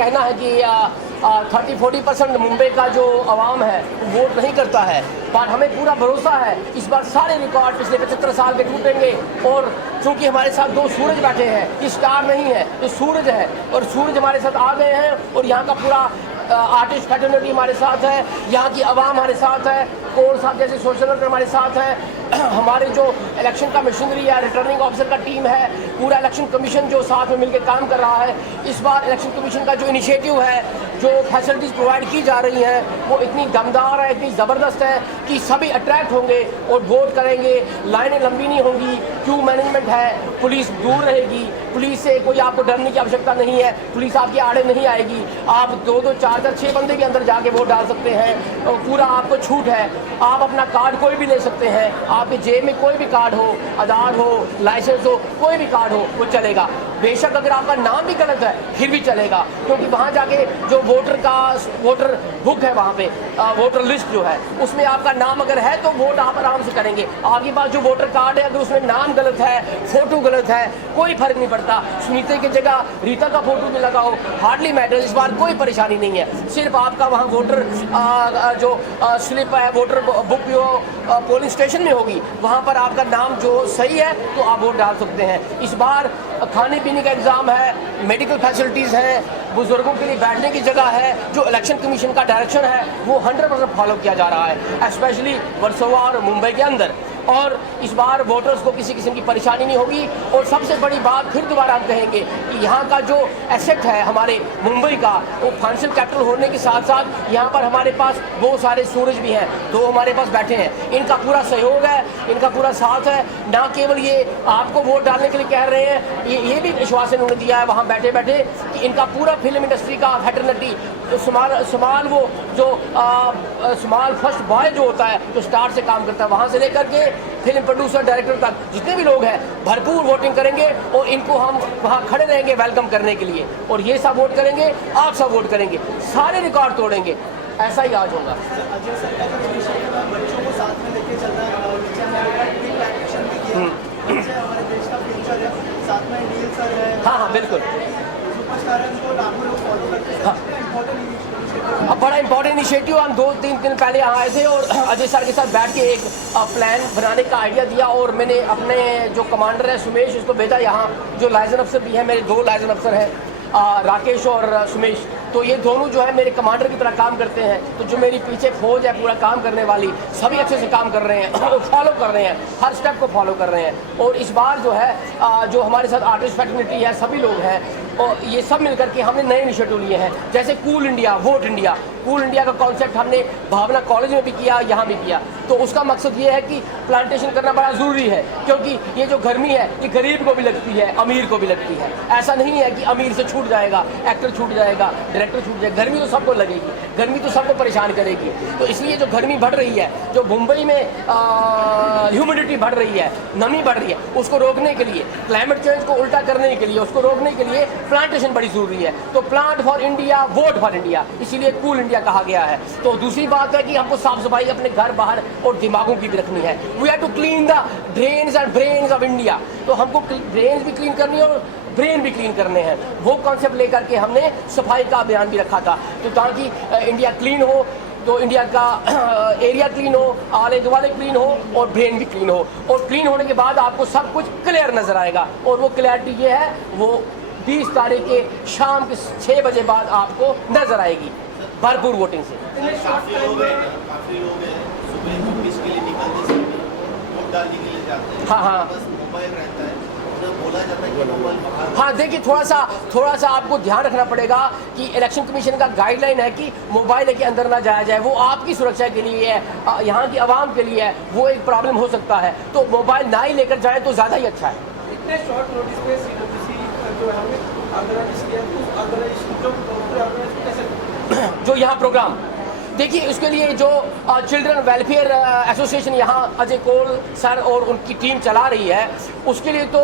कहना है कि 30-40% मुंबई का जो आवाम है वोट नहीं करता है, पर हमें पूरा भरोसा है इस बार सारे रिकॉर्ड पिछले 75 साल के टूटेंगे। और चूंकि हमारे साथ दो सूरज बैठे हैं, ये स्टार नहीं है, ये सूरज है, और सूरज हमारे साथ आ गए हैं। और यहाँ का पूरा आर्टिस्ट फैटर्निटी हमारे साथ है, यहाँ की आवाम हमारे साथ है, कोर साहब जैसे सोशल वर्कर हमारे साथ है, हमारे जो इलेक्शन का मशीनरी है, रिटर्निंग ऑफिसर का टीम है, पूरा इलेक्शन कमीशन जो साथ में मिलकर काम कर रहा है। इस बार इलेक्शन कमीशन का जो इनिशिएटिव है, जो फैसिलिटीज़ प्रोवाइड की जा रही हैं, वो इतनी दमदार है, इतनी ज़बरदस्त है कि सभी अट्रैक्ट होंगे और वोट करेंगे। लाइनें लंबी नहीं होंगी, क्यू मैनेजमेंट है, पुलिस दूर रहेगी, पुलिस से कोई आपको डरने की आवश्यकता नहीं है, पुलिस आपके आड़े नहीं आएगी। आप 2-2, 4-4, 6 बंदे के अंदर जाके वोट डाल सकते हैं और पूरा आपको छूट है। आप अपना कार्ड कोई भी ले सकते हैं, आपके जेब में कोई भी कार्ड हो, आधार हो, लाइसेंस हो, कोई भी कार्ड हो वो चलेगा। बेशक अगर आपका नाम भी गलत है फिर भी चलेगा, क्योंकि वहाँ जाके जो वोटर बुक है, वहाँ पे वोटर लिस्ट जो है उसमें आपका नाम अगर है तो वोट आप आराम से करेंगे। आपके पास जो वोटर कार्ड है अगर उसमें नाम गलत है, फोटो गलत है, कोई फर्क नहीं पड़ता। सुनीता की जगह रीता का फोटो भी लगाओ, हार्डली मैटर। इस बार कोई परेशानी नहीं है, सिर्फ आपका वहाँ वोटर जो स्लिप है, वोटर बुक जो पोलिंग स्टेशन में होगी, वहाँ पर आपका नाम जो सही है तो आप वोट डाल सकते हैं। इस बार खाने पीने का इंतजाम है, मेडिकल फैसिलिटीज़ हैं, बुजुर्गों के लिए बैठने की जगह है। जो इलेक्शन कमीशन का डायरेक्शन है वो 100% फॉलो किया जा रहा है, स्पेशली वर्सोवा और मुंबई के अंदर। और इस बार वोटर्स को किसी किस्म की परेशानी नहीं होगी। और सबसे बड़ी बात फिर दोबारा हम कहेंगे कि यहाँ का जो एसेट है हमारे मुंबई का, वो फाइनेंशियल कैपिटल होने के साथ साथ यहाँ पर हमारे पास बहुत सारे सूरज भी हैं, तो हमारे पास बैठे हैं। इनका पूरा सहयोग है, इनका पूरा साथ है। ना केवल ये आपको वोट डालने के लिए कह रहे हैं, ये भी विश्वास इन्होंने दिया है वहाँ बैठे बैठे कि इनका पूरा फिल्म इंडस्ट्री का फैटर्निटी, स्मॉल वो जो स्मॉल फर्स्ट बॉय जो होता है, जो स्टार से काम करता है, वहाँ से लेकर के फिल्म प्रोड्यूसर, डायरेक्टर तक जितने भी लोग हैं भरपूर वोटिंग करेंगे। और इनको हम वहाँ खड़े रहेंगे वेलकम करने के लिए, और ये सब वोट करेंगे, आप सब वोट करेंगे, सारे रिकॉर्ड तोड़ेंगे। ऐसा ही आज होगा। हाँ हाँ बिल्कुल, अब बड़ा इंपॉर्टेंट इनिशिएटिव। हम 2-3 दिन पहले यहाँ आए थे और अजय सर के साथ बैठ के एक प्लान बनाने का आइडिया दिया, और मैंने अपने जो कमांडर है सुमेश, उसको भेजा यहाँ। जो लाइजन अफसर भी हैं, मेरे 2 लाइजन अफसर हैं, राकेश और सुमेश, तो ये दोनों जो है मेरे कमांडर की तरह काम करते हैं। तो जो मेरी पीछे फौज है पूरा काम करने वाली, सभी अच्छे से काम कर रहे हैं, फॉलो कर रहे हैं, हर स्टेप को फॉलो कर रहे हैं। और इस बार जो है जो हमारे साथ आर्टिस्ट फैटर्निटी है, सभी लोग हैं, और ये सब मिलकर के हमने नए इनिशिएटिव लिए हैं, जैसे cool India, vote India. Cool India का कॉन्सेप्ट हमने भावना कॉलेज में भी किया, यहाँ भी किया। तो उसका मकसद ये है कि प्लांटेशन करना बड़ा ज़रूरी है, क्योंकि ये जो गर्मी है ये गरीब को भी लगती है, अमीर को भी लगती है। ऐसा नहीं है कि अमीर से छूट जाएगा, एक्टर छूट जाएगा, डायरेक्टर छूट जाएगा। गर्मी तो सबको लगेगी, गर्मी तो सबको परेशान करेगी। तो इसलिए जो गर्मी बढ़ रही है, जो मुंबई में ह्यूमिडिटी बढ़ रही है, नमी बढ़ रही है, उसको रोकने के लिए, क्लाइमेट चेंज को उल्टा करने के लिए, उसको रोकने के लिए प्लांटेशन बड़ी ज़रूरी है। तो plant for India, vote for India, इसीलिए कूल इंडिया कहा गया है। तो दूसरी बात है कि हमको साफ सफाई अपने घर बाहर और दिमागों की भी रखनी है। We have to clean the drains and brains of India. तो हमको ड्रेन्स भी क्लीन करनी है और ब्रेन भी क्लीन करने हैं। वो कॉन्सेप्ट लेकर के हमने सफाई का अभियान भी रखा था। तो ताकि इंडिया क्लीन हो, तो इंडिया का एरिया क्लीन हो, आले दुआले क्लीन हो और ब्रेन भी क्लीन हो। और क्लीन होने के बाद आपको सब कुछ क्लियर नजर आएगा। और वो क्लैरिटी ये है, वो 20 तारीख के शाम के 6 बजे बाद आपको नजर आएगी, भरपूर वोटिंग से। काफी लोग हैं सुबह 24 के लिए निकलते हैं, वोट डालने के लिए जाते हैं। हाँ हाँ, बस मोबाइल रहता है, बोला जाता है कि मोबाइल बाहर। हाँ देखिए, थोड़ा सा आपको ध्यान रखना पड़ेगा कि इलेक्शन कमीशन का गाइडलाइन है कि मोबाइल के अंदर ना जाया जाए। वो आपकी सुरक्षा के लिए है, यहाँ की आवाम के लिए है, वो एक प्रॉब्लम हो सकता है। तो मोबाइल ना ही लेकर जाए तो ज़्यादा ही अच्छा है। इतने शॉर्ट नोटिस पे जो है जो यहाँ प्रोग्राम देखिए, उसके लिए जो चिल्ड्रन वेलफेयर एसोसिएशन यहाँ अजय कोल सर और उनकी टीम चला रही है, उसके लिए तो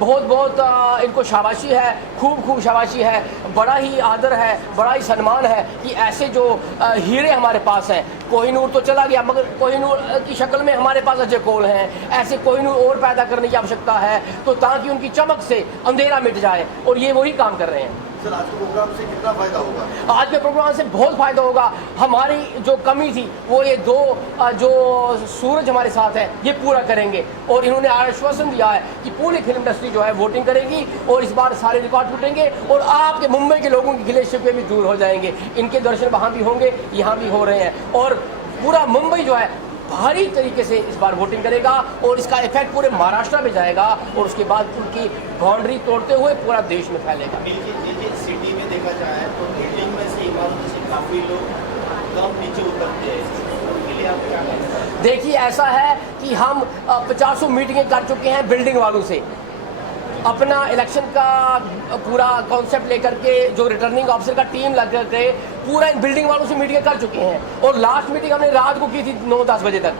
बहुत इनको शाबाशी है, खूब शाबाशी है। बड़ा ही आदर है, बड़ा ही सम्मान है कि ऐसे जो हीरे हमारे पास हैं। कोहिनूर तो चला गया, मगर कोहिनूर की शक्ल में हमारे पास अजय कोल हैं। ऐसे कोहिनूर और पैदा करने की आवश्यकता है, तो ताकि उनकी चमक से अंधेरा मिट जाए, और ये वही काम कर रहे हैं। सर आज के प्रोग्राम से कितना फायदा होगा? आज के प्रोग्राम से बहुत फ़ायदा होगा। हमारी जो कमी थी वो ये दो जो सूरज हमारे साथ है ये पूरा करेंगे, और इन्होंने आश्वासन दिया है कि पूरी फिल्म इंडस्ट्री जो है वोटिंग करेगी और इस बार सारे रिकॉर्ड टूटेंगे और आपके मुंबई के लोगों की गिले शिकवे भी दूर हो जाएंगे। इनके दर्शन वहाँ भी होंगे, यहाँ भी हो रहे हैं, और पूरा मुंबई जो है भारी तरीके से इस बार वोटिंग करेगा और इसका इफेक्ट पूरे महाराष्ट्र में जाएगा और उसके बाद उनकी बाउंड्री तोड़ते हुए पूरा देश में फैलेगा। ये सिटी में देखा जाए तो बिल्डिंग में से इमारतों से काफ़ी लोग कम नीचे उतरते हैं, उनके लिए आप क्या कहना चाहते हैं? देखिए ऐसा है कि हम 50 मीटिंगें कर चुके हैं बिल्डिंग वालों से, अपना इलेक्शन का पूरा कॉन्सेप्ट लेकर के जो रिटर्निंग ऑफिसर का टीम लग करके पूरा इन बिल्डिंग वालों से मीटिंग कर चुके हैं, और लास्ट मीटिंग हमने रात को की थी 9-10 बजे तक,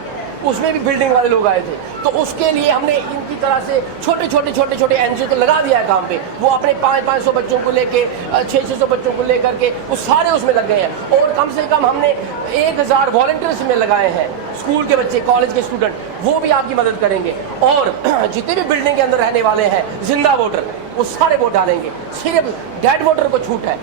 उसमें भी बिल्डिंग वाले लोग आए थे। तो उसके लिए हमने इनकी तरह से छोटे एनजीओ को लगा दिया है काम पे, वो अपने 500 बच्चों को लेके 600 बच्चों को लेकर के वो सारे उसमें लग गए हैं, और कम से कम हमने 1000 वॉलंटियर्स में लगाए हैं, स्कूल के बच्चे, कॉलेज के स्टूडेंट, वो भी आपकी मदद करेंगे, और जितने भी बिल्डिंग के अंदर रहने वाले हैं जिंदा वोटर वो सारे वोट डालेंगे, सिर्फ डेड वोटर को छूट है।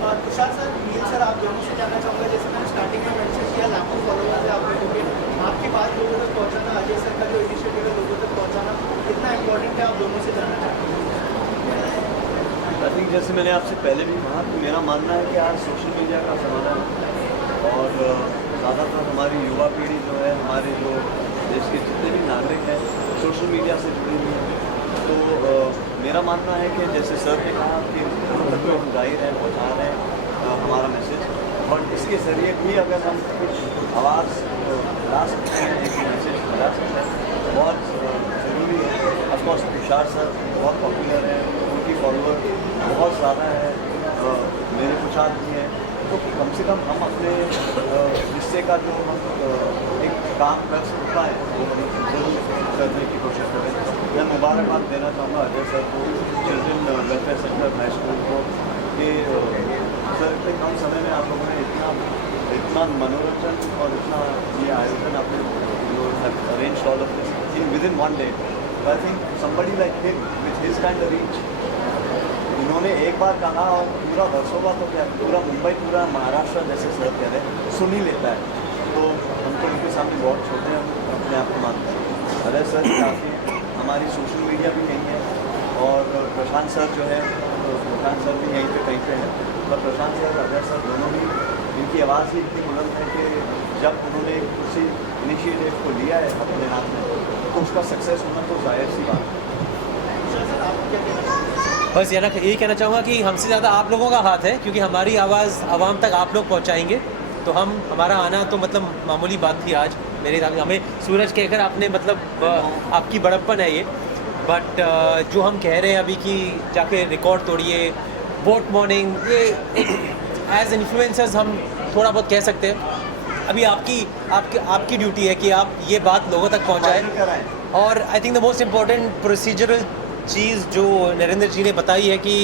तुषार सर, नील सर, आप दोनों से जानना चाहूँगा, जैसे मैंने स्टार्टिंग में मेंशन किया लाखों फॉलोअर्स है आप लोगों के, आपकी बात लोगों तक पहुँचाना, अजय सर का जो इनिशिएटिव है लोगों तक पहुँचाना कितना इम्पोर्टेंट है, आप दोनों से जानना चाहूँगा। आई थिंक जैसे मैंने आपसे पहले भी कहा कि मेरा मानना है कि आज सोशल मीडिया का ज़माना है और ज़्यादातर हमारी युवा पीढ़ी जो है, हमारे जो देश के जितने भी नागरिक हैं सोशल मीडिया से जुड़े हुए हैं। तो मेरा मानना है कि जैसे सर ने कहा कि हम जाहिर हैं, पहुँचा रहे हैं हमारा मैसेज, और इसके ज़रिए भी अगर हम कुछ आवाज़ ला सकते हैं, एक मैसेज फैला सकते हैं, बहुत ज़रूरी है। ऑफकोर्स तुषार सर बहुत पॉपुलर है, उनकी फॉलोअर बहुत ज़्यादा है, मेरे कुछ आदमी हैं, तो कम से कम हम अपने हिस्से का जो हम एक काम कर सकता है वो हम ज़रूर करने की कोशिश करें। मैं मुबारकबाद देना चाहूँगा अजय सर को, children welfare centre high school को, कि सर इतने कम समय में आप लोगों ने इतना मनोरंजन और इतना ये आयोजन आपने arrange all of this in with in 1 day. I think somebody like him with his kind of reach, उन्होंने एक बार कहा और पूरा वर्षों तो क्या पूरा मुंबई, पूरा महाराष्ट्र जैसे सर कह रहे सुन ही लेता है, तो हम तो उनके सामने बहुत छोटे हैं, अपने आप को मानते हैं। अजय सर काफ़ी हमारी सोशल मीडिया भी कहीं है, और प्रशांत सर जो है, तो प्रशांत सर भी यहीं पे कहीं पे है, पर प्रशांत सर अजय सर दोनों ही, इनकी आवाज़ ही इतनी बुलंद है कि जब उन्होंने किसी इनिशिएटिव को लिया है अपने हाथ में तो उसका सक्सेस होना तो जाहिर सी बात है। सर आप क्या कहना चाहेंगे? बस यही कहना चाहूँगा कि हमसे ज़्यादा आप लोगों का हाथ है, क्योंकि हमारी आवाज़ आवाम तक आप लोग पहुँचाएंगे, तो हमारा आना तो मतलब मामूली बात थी आज मेरे हिसाब से। हमें सूरज कहकर आपने मतलब आपकी बड़प्पन है ये, बट जो हम कह रहे हैं अभी कि जाके रिकॉर्ड तोड़िए, वोट मॉर्निंग, ये एज इन्फ्लुएंसर्स हम थोड़ा बहुत कह सकते हैं। अभी आपकी ड्यूटी है कि आप ये बात लोगों तक पहुँचाएँ, और I think the most important procedural चीज़ जो नरेंद्र जी ने बताई है कि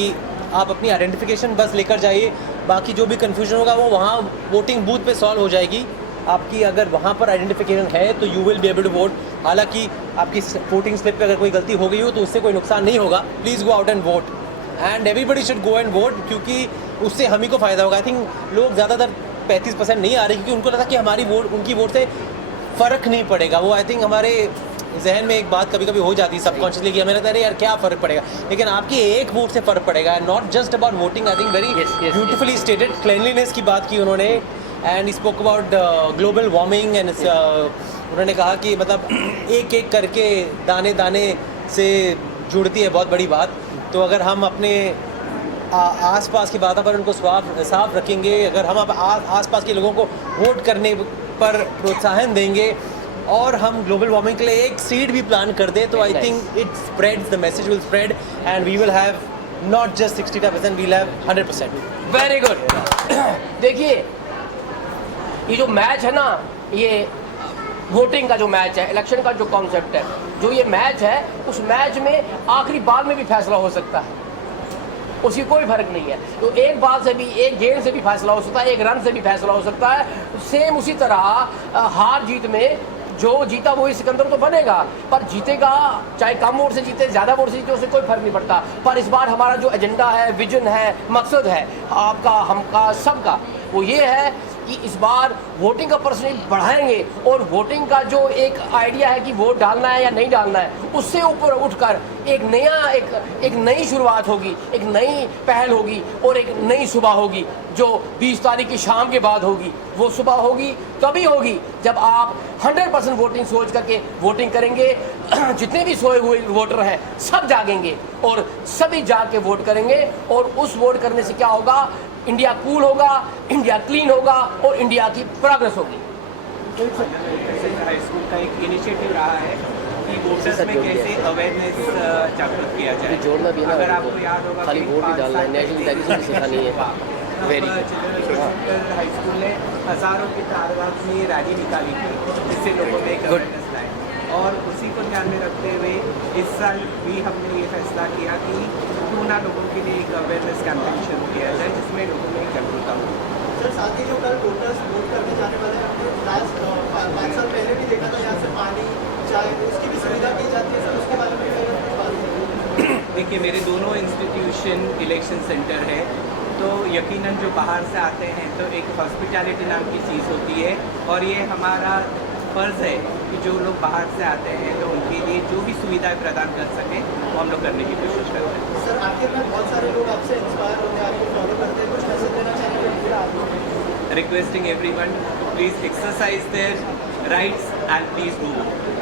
आप अपनी आइडेंटिफिकेशन बस लेकर जाइए, बाकी जो भी कन्फ्यूजन होगा वो वहाँ वोटिंग बूथ पे सॉल्व हो जाएगी। आपकी अगर वहाँ पर आइडेंटिफिकेशन है तो you will be able to vote. हालांकि आपकी वोटिंग स्लिप पे अगर कोई गलती हो गई हो तो उससे कोई नुकसान नहीं होगा। Please go out and vote, and everybody should go and vote, क्योंकि उससे हम ही को फ़ायदा होगा। आई थिंक लोग ज़्यादातर 35% नहीं आ रहे क्योंकि उनको लगा कि हमारी वोट उनकी वोट से फ़र्क नहीं पड़ेगा। वो आई थिंक हमारे जहन में एक बात कभी कभी हो जाती है सबकॉन्शियसली कि हमें लगता है यार क्या फ़र्क पड़ेगा, लेकिन आपकी एक वोट से फ़र्क पड़ेगा। Not just about voting, I think very beautifully stated, cleanliness की बात की उन्होंने, and spoke about global warming, and उन्होंने कहा कि मतलब एक एक करके दाने दाने से जुड़ती है बहुत बड़ी बात। तो अगर हम अपने आसपास की बातों पर उनको साफ रखेंगे, अगर हम आसपास के लोगों को वोट करने पर प्रोत्साहन देंगे और हम ग्लोबल वार्मिंग के लिए एक सीड भी प्लान कर दे, तो I think it spreads, the message will spread and we will have not just 65%, we'll have 100%। Very good. देखिए ये जो मैच है ना, ये वोटिंग का जो मैच है, इलेक्शन का जो कॉन्सेप्ट है, जो ये मैच है, उस मैच में आखिरी बाल में भी फैसला हो सकता है, उसकी कोई फर्क नहीं है। तो एक बाल से भी, एक गेंद से भी फैसला हो सकता है, एक रन से भी फैसला हो सकता है। सेम उसी तरह हार जीत में जो जीता वही सिकंदर तो बनेगा, पर जीतेगा चाहे कम वोट से जीते ज़्यादा वोट से जीते, उससे कोई फर्क नहीं पड़ता। पर इस बार हमारा जो एजेंडा है, विजन है, मकसद है आपका, हमका, सबका, वो ये है कि इस बार वोटिंग का परसेंटेज बढ़ाएंगे और वोटिंग का जो एक आइडिया है कि वोट डालना है या नहीं डालना है, उससे ऊपर उठकर एक नई शुरुआत होगी, एक नई पहल होगी और एक नई सुबह होगी जो 20 तारीख की शाम के बाद होगी। वो सुबह होगी तभी होगी जब आप 100% वोटिंग सोच करके वोटिंग करेंगे। जितने भी सोए हुए वोटर हैं सब जागेंगे और सभी जाग के वोट करेंगे, और उस वोट करने से क्या होगा, इंडिया कूल होगा, इंडिया क्लीन होगा और इंडिया की प्रोग्रेस होगी। हाई स्कूल का एक इनिशिएटिव रहा है कि वोटर्स में कैसे अवेयरनेस जागरूक किया जाए। जोड़ना भी है ना, अगर आपको याद होगा खाली वोट ही डालना है, नेशनल इंटेलिजेंस भी सिखानी है। वेरी हाई स्कूल ने हज़ारों की तादाद में रैली निकाली थी जिससे लोगों में एक अवेयरनेस लाए, और उसी को ध्यान में रखते हुए इस साल भी हमने ये फैसला किया कि क्यों ना लोगों के लिए एक अवेयरनेस कैंपेन शुरू किया जाए जिसमें लोगों में जागरूकता हो। सर साथ ही जो कल वोटर्स वोट करने जाने वाले हैं, हमने लास्ट 5 साल पहले भी देखा था यहाँ से पानी, चाय, उसकी भी सुविधा की जाती है सर, उसके बारे में अगर कुछ बात करें। देखिए, मेरे दोनों इंस्टीट्यूशन इलेक्शन सेंटर है, तो यकीनन जो बाहर से आते हैं तो एक हॉस्पिटैलिटी नाम की चीज़ होती है, और ये हमारा फ़र्ज़ है कि जो लोग बाहर से आते हैं तो उनके लिए जो भी सुविधाएं प्रदान कर सकें वो हम लोग करने की कोशिश करते हैं। सर आखिर में बहुत सारे लोग आपसे इंस्पायर होते हैं, आपको फॉलो करते हैं, कुछ मैसेज देना चाहेंगे? Requesting everyone to please exercise their rights and please do vote.